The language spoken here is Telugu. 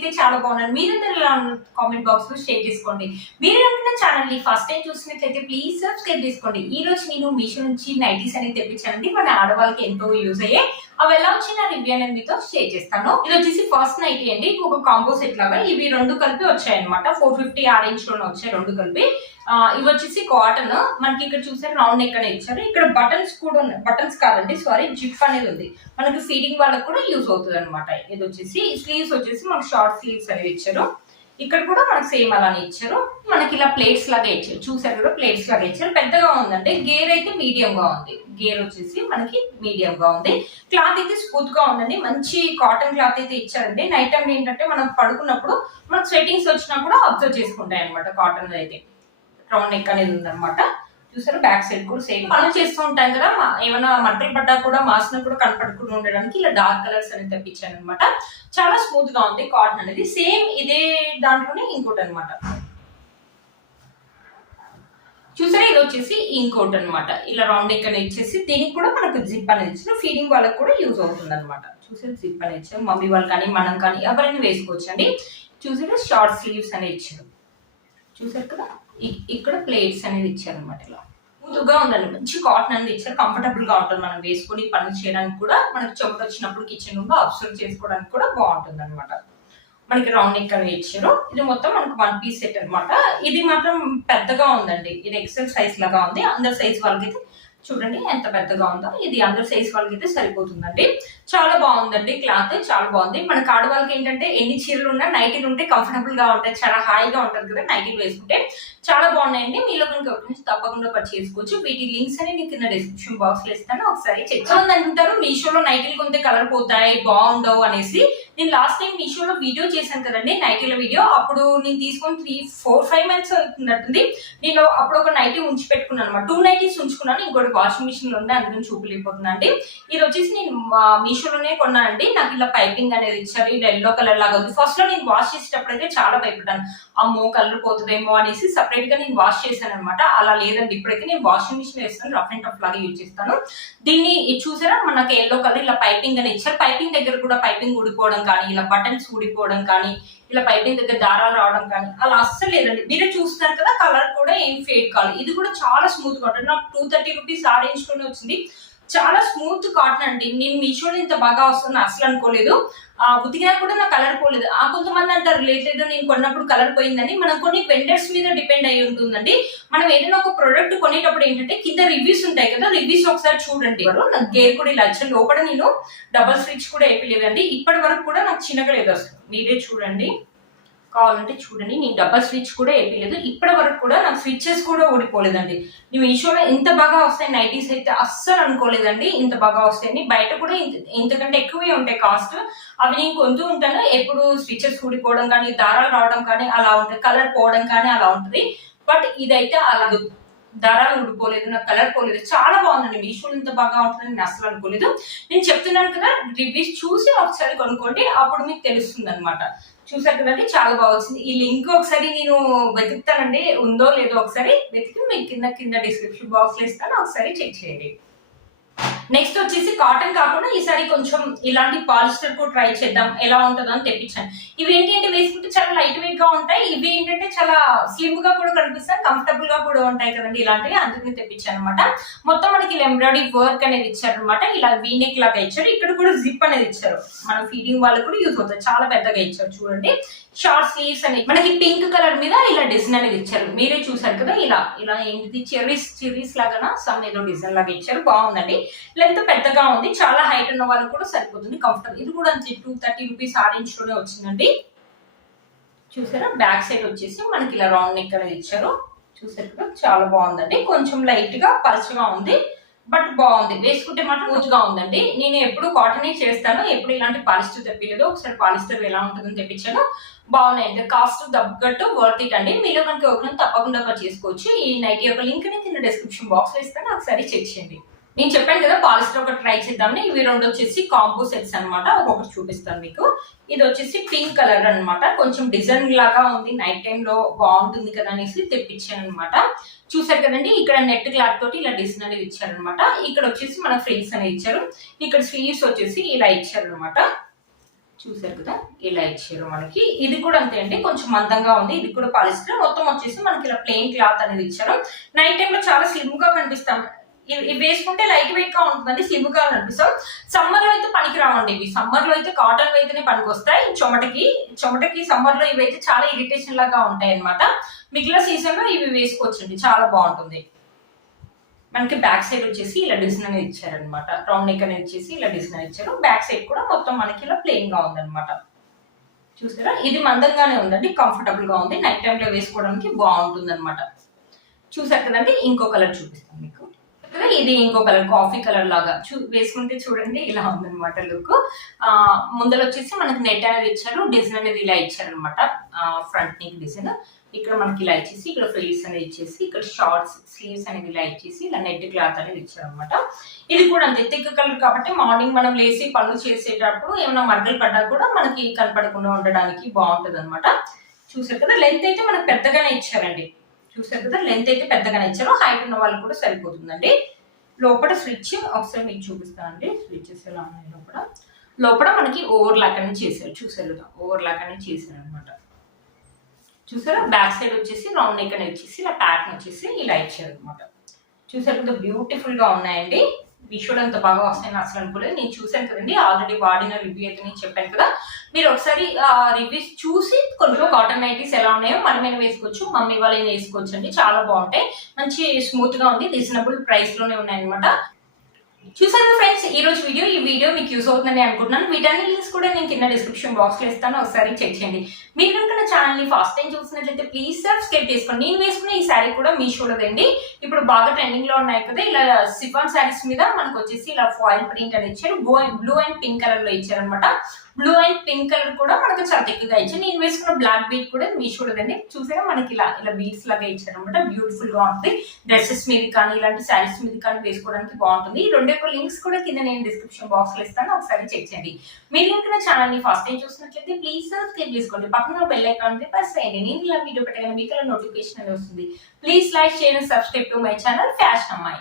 నేనైతే చాలా బాగున్నాను. మీరందరూ ఎలా కామెంట్ బాక్స్ లో షేర్ చేసుకోండి. మీరు అనుకున్న ఛానల్ ని ఫస్ట్ టైం చూసినట్లయితే ప్లీజ్ సబ్స్క్రైబ్ చేసుకోండి. ఈ రోజు నేను మీషో నుంచి నైటీస్ అనేది తెప్పించానండి. మన ఆడవాళ్ళకి ఎంతో యూజ్ అయ్యే అవి ఎలా వచ్చి నా రివ్యూ అనేది మీతో షేర్ చేస్తాను. ఇది వచ్చేసి ఫస్ట్ నైటీ అండి. ఒక కాంబో సెట్ లాగా ఇవి రెండు కలిపి వచ్చాయన్నమాట. 450 ఆరెంజ్ లోనే వచ్చాయి రెండు కలిపి. ఇవి వచ్చేసి కాటన్. మనకి ఇక్కడ చూసారు రౌండ్ నెక్ అనేది ఇచ్చారు. ఇక్కడ బటన్స్ కూడా ఉన్నాయి. బటన్స్ కాదండి సారీ, జిప్ అనేది ఉంది. మనకి ఫీడింగ్ వాళ్ళకి కూడా యూజ్ అవుతుంది అనమాట. ఇది వచ్చేసి స్లీవ్స్ వచ్చేసి మనకి షార్ట్ స్లీవ్స్ అనేవి ఇచ్చారు. ఇక్కడ కూడా మనకు సేమ్ అలానే ఇచ్చారు. మనకి ఇలా ప్లేట్స్ లాగా ఇచ్చారు. చూసారు కూడా ప్లేట్స్ లాగా ఇచ్చారు. పెద్దగా ఉందంటే గేర్ అయితే మీడియం గా ఉంది. గేర్ వచ్చేసి మనకి మీడియం గా ఉంది. క్లాత్ అయితే స్మూత్ గా ఉందండి. మంచి కాటన్ క్లాత్ అయితే ఇచ్చారండి. నైట్ టైం ఏంటంటే మనం పడుకున్నప్పుడు మనకు స్వెట్టింగ్స్ వచ్చినా కూడా అబ్జర్వ్ చేసుకుంటాయి అనమాట. కాటన్ అయితే రౌండ్ నెక్ అనేది ఉందన్నమాట. చూసారు బ్యాక్ సైడ్ కూడా సేమ్. పనులు చేస్తూ ఉంటాం కదా, ఏమైనా మడతలు పడ్డా కూడా మాసిన కూడా కనపడకుండా ఉండడానికి ఇలా డార్క్ కలర్స్ అనేది తెప్పించాను అనమాట. చాలా స్మూత్ గా ఉంది కాటన్ అనేది. సేమ్ ఇదే దాంట్లోనే ఇంకోటి అనమాట. చూసారా ఇది వచ్చేసి ఇంకోటి అనమాట. ఇలా రౌండ్ నెక్ అనేది ఇచ్చేసి దీనికి కూడా మనకు జిప్ అనేది ఇచ్చిన ఫీడింగ్ వాళ్ళకి కూడా యూజ్ అవుతుంది అనమాట. చూసారు జిప్ అనేది ఇచ్చారు. మమ్మీ వాళ్ళు కానీ మనం కానీ ఎవరైనా వేసుకోవచ్చు అండి. చూసారా షార్ట్ స్లీవ్స్ అనేది ఇచ్చారు. చూసారు కదా ఇక్కడ ప్లేట్స్ అనేది ఇచ్చారు అనమాట. ఇలా స్మూత్గా ఉందండి. మంచి కాటన్ అనేది ఇచ్చారు. కంఫర్టబుల్ గా ఉంటుంది. మనం వేసుకొని పనులు చేయడానికి కూడా, మనకి చెమట వచ్చినప్పుడు కిచెన్ రూమ్ లో అబ్జర్వ్ చేసుకోవడానికి కూడా బాగుంటుంది అనమాట. మనకి రౌండ్ నెక్ అనేది ఇచ్చారు. ఇది మొత్తం మనకి 1 పీస్ సెట్ అనమాట. ఇది మాత్రం పెద్దగా ఉందండి. ఇది ఎక్సెల్ సైజ్ లాగా ఉంది. అందరి సైజ్ వాళ్ళకి చూడండి ఎంత పెద్దగా ఉందో. ఇది అందరి సైజ్ వాళ్ళకి అయితే సరిపోతుందండి. చాలా బాగుందండి. క్లాత్ చాలా బాగుంది. మనకు ఆడవాళ్ళకి ఏంటంటే ఎన్ని చీరలు ఉన్నా నైటీలు ఉంటే కంఫర్టబుల్ గా ఉంటాయి. చాలా హాయిగా ఉంటుంది కదా నైటీలు వేసుకుంటే. చాలా బాగున్నాయండి. మీలో కనుక తప్పకుండా పర్చేస్ చేసుకోవచ్చు. వీటి లింక్స్ అని నేను కింద డిస్క్రిప్షన్ బాక్స్ లో ఇస్తాను. ఒకసారి చెక్ చేయండి. అంటారు మీషోలో నైటీలు కొంటే కలర్ పోతాయి బాగుండవు అనేసి. నేను లాస్ట్ టైం మీషోలో వీడియో చేశాను కదండి, నైటీల వీడియో. అప్పుడు నేను తీసుకొని 4-5 మంత్స్ అవుతున్నట్టుంది. నేను అప్పుడు ఒక నైటీ ఉంచి పెట్టుకున్నాను అనమాట. 2 నైటీస్ ఉంచుకున్నాను. ఇంకోటి వాషింగ్ మిషన్ లో ఉంది, అందుకని చూపలేకపోతున్నా అండి. ఇది వచ్చేసి నేను మీషోలోనే కొన్నానండి. నాకు ఇలా పైపింగ్ అనేది ఇచ్చారు. ఇలా ఎల్లో కలర్ లాగా ఉంది. ఫస్ట్ లో నేను వాష్ చేసేటప్పుడు అయితే చాలా భయపడ్డాను. అమ్మో కలర్ పోతుందేమో అనేసి సపరేట్ గా నేను వాష్ చేశాను అనమాట. అలా లేదండి. ఇప్పుడైతే నేను వాషింగ్ మిషన్ వేస్తాను. రఫ్ అండ్ టఫ్ లాగా యూజ్ చేస్తాను. దీన్ని చూసారా మనకి ఎల్లో కలర్ ఇలా పైపింగ్ అని ఇచ్చారు. పైపింగ్ దగ్గర కూడా పైపింగ్ ఊడిపోవడం కానీ, ఇలా బటన్స్ ఊడిపోవడం కానీ, ఇలా పైపింగ్ దగ్గర దారాలు రావడం కానీ అలా అస్సలు లేదండి. మీరే చూస్తున్నారు కదా కలర్ కూడా ఏం ఫేడ్ కాదు. ఇది కూడా చాలా స్మూత్ గా ఉంటుంది. నాకు 230 రూపీస్ ఆరెంజ్ లోనే వచ్చింది. చాలా స్మూత్ కాటన్ అండి. నేను మీషోలో ఇంత బాగా వస్తుంది అసలు అనుకోలేదు. ఉతికినా కూడా నా కలర్ పోలేదు. కొంతమంది అంటారు లేదు నేను కొన్నప్పుడు కలర్ పోయిందని. మనం కొన్ని వెండర్స్ మీద డిపెండ్ అయి ఉంటుందండి. మనం ఏదైనా ఒక ప్రోడక్ట్ కొనేటప్పుడు ఏంటంటే కింద రివ్యూస్ ఉంటాయి కదా, రివ్యూస్ ఒకసారి చూడండి. నాకు గేర్ కూడా ఇలా వచ్చాను. లోపల నేను డబల్ స్విచ్ కూడా వేయలేదండి. ఇప్పటి వరకు కూడా నాకు చిన్నగలేదు అసలు. మీరే చూడండి, కావాలంటే చూడండి. నేను డబల్ స్విచ్ కూడా వేయలేదు. ఇప్పటి వరకు కూడా నాకు స్విచ్చెస్ కూడా ఊడిపోలేదండి. నేను మీషోలో ఇంత బాగా వస్తాయి నైటీస్ అయితే అస్సలు అనుకోలేదండి. ఇంత బాగా వస్తాయని. బయట కూడా ఇంతకంటే ఎక్కువే ఉంటాయి కాస్ట్. అవి నేను కొంటూ ఉంటాను. ఎప్పుడు స్విచ్చెస్ ఊడిపోవడం కానీ, దారాలు రావడం కానీ అలా ఉంటుంది. కలర్ పోవడం కానీ అలా ఉంటుంది. బట్ ఇదైతే అలా దారాలు ఊడిపోలేదు, నాకు కలర్ పోలేదు. చాలా బాగుందండి. మీషోలో ఇంత బాగా ఉంటుందని నేను అసలు అనుకోలేదు. నేను చెప్తున్నాను కదా, రివ్యూస్ చూసి ఒకసారి కొనుక్కోండి, అప్పుడు మీకు తెలుస్తుంది అనమాట. చూసారు కదండి చాలా బాగా వచ్చింది. ఈ లింక్ ఒకసారి నేను వెతుకుతానండి, ఉందో లేదో ఒకసారి వెతికి మీకు కింద డిస్క్రిప్షన్ బాక్స్ లో ఇస్తాను. ఒకసారి చెక్ చేయండి. నెక్స్ట్ వచ్చేసి కాటన్ కాకుండా ఈసారి కొంచెం ఇలాంటి పాలిస్టర్ కూడా ట్రై చేద్దాం ఎలా ఉంటుందో అని తెప్పించాను. ఇవి ఏంటి అంటే వేసుకుంటే చాలా లైట్ వెయిట్ గా ఉంటాయి. ఇవి ఏంటంటే చాలా స్లిమ్ గా కూడా కనిపిస్తాయి, కంఫర్టబుల్ గా కూడా ఉంటాయి కదండి ఇలాంటివి. అందుకని తెప్పించాను అనమాట. మొత్తం మనకి ఎంబ్రాయిడరీ వర్క్ అనేది ఇచ్చారు అనమాట. ఇలా వీనెక్ లాగా ఇచ్చారు. ఇక్కడ కూడా జిప్ అనేది ఇచ్చారు. మన ఫీడింగ్ వాళ్ళకి కూడా యూజ్ అవుతుంది. చాలా పెద్దగా ఇచ్చారు చూడండి. షార్ట్ స్లీవ్స్ అనేది మనకి పింక్ కలర్ మీద ఇలా డిజైన్ అనేది ఇచ్చారు. మీరే చూసారు కదా. ఇలా ఏంటిది చెర్రీస్ లాగా సమ్ ఏదో డిజైన్ లాగా ఇచ్చారు. బాగుందండి. లెంత్ పెద్దగా ఉంది. చాలా హైట్ ఉన్న వాళ్ళకి కూడా సరిపోతుంది, కంఫర్టబుల్. ఇది కూడా అంతే 230 రూపీస్ ఆరెంజ్ లోనే వచ్చిందండి. చూసారా బ్యాక్ సైడ్ వచ్చేసి మనకి ఇలా రౌండ్ నెక్ అనేది ఇచ్చారు. చూసారు కదా చాలా బాగుందండి. కొంచెం లైట్ గా పల్చగా ఉంది, బట్ బాగుంది. వేసుకుంటే మాత్రం స్మూత్ గా ఉందండి. నేను ఎప్పుడు కాటనే చేస్తాను, ఎప్పుడు ఇలాంటి పాలిస్టర్ తెప్పిలేదు. ఒకసారి పాలిస్టర్ ఎలా ఉంటుందని తెప్పించాను. బాగున్నాయండి. కాస్ట్ తగ్గట్టు వర్త్ ఇట్ అండి. మీలో కనుక ఒకరిని తప్పకుండా చేసుకోవచ్చు. ఈ నైటీ యొక్క లింక్ ని కింద డిస్క్రిప్షన్ బాక్స్ లో ఇస్తాను. ఒకసారి చెక్ చేయండి. నేను చెప్పాను కదా పాలిస్టర్ ఒకటి ట్రై చేద్దామని. ఇవి రెండు వచ్చేసి కాంబో సెట్స్ అనమాట. ఒక్కొక్కటి చూపిస్తాను మీకు. ఇది వచ్చేసి పింక్ కలర్ అనమాట. కొంచెం డిజైన్ లాగా ఉంది. నైట్ టైమ్ లో బాగుంటుంది కదా అనేసి తెప్పించాను అనమాట. చూసారు కదండి ఇక్కడ నెట్ క్లాత్ తోటి ఇలా డిజైన్ అనేది ఇచ్చారు అనమాట. ఇక్కడ వచ్చేసి మన ఫ్రిల్స్ అనేది ఇచ్చారు. ఇక్కడ స్లీవ్స్ వచ్చేసి ఇలా ఇచ్చారు అనమాట. చూసారు కదా ఇలా ఇచ్చారు మనకి. ఇది కూడా అంతే అండి, కొంచెం మందంగా ఉంది. ఇది కూడా పాలిస్టర్. మొత్తం వచ్చేసి మనకి ఇలా ప్లెయిన్ క్లాత్ అనేది ఇచ్చారు. నైట్ టైమ్ లో చాలా స్లిమ్ గా కనిపిస్తాం. ఇవి వేసుకుంటే లైట్ వెయిట్ గా ఉంటుందండి, స్లిమ్ గా కనిపిస్తాం. సమ్మర్ లో అయితే పనికి రావండి ఇవి. సమ్మర్ లో అయితే కాటన్ అయితేనే పనికి వస్తాయి. చెమటకి సమ్మర్ లో ఇవి అయితే చాలా ఇరిటేషన్ లాగా ఉంటాయి అనమాట. మిగిలిన సీజన్ లో ఇవి వేసుకోవచ్చండి, చాలా బాగుంటుంది. మనకి బ్యాక్ సైడ్ వచ్చేసి ఇలా డిజైన్ అనేది ఇచ్చారనమాట. రౌండ్ నెక్ అనేది ఇచ్చేసి ఇలా డిజైన్ ఇచ్చారు. బ్యాక్ సైడ్ కూడా మొత్తం మనకి ఇలా ప్లెయిన్ గా ఉందన్నమాట. చూసారా, ఇది మందంగానే ఉందండి, కంఫర్టబుల్ గా ఉంది. నైట్ టైం లో వేసుకోవడానికి బాగుంటుంది అనమాట. చూసారు కదండి, ఇంకో కలర్ చూపిస్తాను మీకు. ఇది ఇంకో కలర్, కాఫీ కలర్ లాగా వేసుకుంటే చూడండి ఇలా ఉందన్నమాట లుక్. ముందర వచ్చేసి మనకి నెట్ అనేది ఇచ్చారు, డిజైన్ అనేది ఇలా ఇచ్చారనమాట. ఫ్రంట్ నెక్ డిజైన్ ఇక్కడ మనకి ఇలా ఇచ్చేసి, ఇక్కడ ఫ్రిల్స్ అనేది ఇచ్చేసి, ఇక్కడ షార్ట్స్ స్లీవ్స్ అనేది ఇలా ఇచ్చేసి, ఇలా నెట్ క్లాత్ అనేది ఇచ్చారనమాట. ఇది కూడా అంతే థిక్ కలర్ కాబట్టి మార్నింగ్ మనం లేసి పనులు చేసేటప్పుడు ఏమైనా మరకలు పడ్డా కూడా మనకి కనపడకుండా ఉండడానికి బాగుంటుంది అనమాట. చూసారు కదా, లెంత్ అయితే మనకు పెద్దగానే ఇచ్చారండి. చూసారు కదా, లెంత్ అయితే పెద్దగానే ఇచ్చారు. హైట్ ఉన్న వాళ్ళకి కూడా సరిపోతుందండి. లోపల స్విచ్ ఒకసారి మీకు చూపిస్తానండి. స్విచ్చెస్ ఎలా ఉన్నాయి లోపల మనకి ఓవర్ లాక్ అనేది చేశారు. చూసారు కదా, ఓవర్ లాక్ అనేది చేశారు అనమాట. చూసారా, బ్యాక్ సైడ్ వచ్చేసి రౌండ్ నెక్ అనేది వచ్చేసి ఇలా ప్యాటర్న్ వచ్చేసి ఇలా ఇచ్చారు అనమాట. చూసారు కదా, బ్యూటిఫుల్ గా ఉన్నాయండి. విషువల్ అంత బాగా వస్తాయని అసలు అనుకోలేదు. నేను చూసాను కదండి, ఆల్రెడీ వాడిన రివ్యూ అయితే నేను చెప్పాను కదా. మీరు ఒకసారి రివ్యూస్ చూసి కొన్ని కాటన్ నైటీస్ ఎలా ఉన్నాయో మనమైనా వేసుకోవచ్చు, మమ్మీ వాళ్ళని వేసుకోవచ్చు అండి. చాలా బాగుంటాయి, మంచి స్మూత్ గా ఉంది, రీజనబుల్ ప్రైస్ లోనే ఉన్నాయి అనమాట. చూసారు ఫ్రెండ్స్, ఈ వీడియో మీకు యూస్ అవుతుందని అనుకుంటున్నాను. వీటన్ని లింక్స్ కూడా నేను కింద డిస్క్రిప్షన్ బాక్స్ లో ఇస్తాను, ఒకసారి చెక్ చేయండి. మీరు కనుక నా ఛానల్ ని ఫస్ట్ టైం చూసినట్లయితే ప్లీజ్ సబ్స్క్రైబ్ చేసుకోండి. నేను వేసుకున్న ఈ శారీ కూడా మీషోలోదండి. ఇప్పుడు బాగా ట్రెండింగ్ లో ఉన్నాయి కదా, ఇలా సిఫాన్ శారీస్ మీద మనకు వచ్చేసి ఇలా ఫాయిల్ ప్రింట్ అని ఇచ్చారు. బ్లూ అండ్ పింక్ కలర్ లో ఇచ్చారు అనమాట. బ్లూ అండ్ పింక్ కలర్ కూడా మనకు చాలా ఎక్కువగా ఇచ్చారు. నేను వేసుకున్న బ్లాక్ బీట్ కూడా మీషోలోదండి. చూసారా, మనకి ఇలా బీట్స్ లాగా ఇచ్చారు అనమాట. బ్యూటిఫుల్ గా ఉంటుంది. డ్రెస్సెస్ మీద కానీ ఇలాంటి శారీస్ మీద కానీ వేసుకోవడానికి బాగుంటుంది. ఈ రెండు లింక్స్ కూడా కింద నేను డిస్క్రిప్షన్ బాక్స్ లో ఇస్తాను, ఒకసారి చెక్ చేయండి. మీరు కనుక నా ఛానల్ ని ఫస్ట్ టైం చూసినట్లయితే ప్లీజ్ సబ్స్క్రైబ్ చేసుకోండి. పక్కన బెల్ ఐకాన్ ప్రెస్ చేయండి. నేను ఇలా వీడియో పెట్టగానే మీకు నోటిఫికేషన్ అనేది వస్తుంది. Please like, share and subscribe to my channel fashion అమ్మాయి.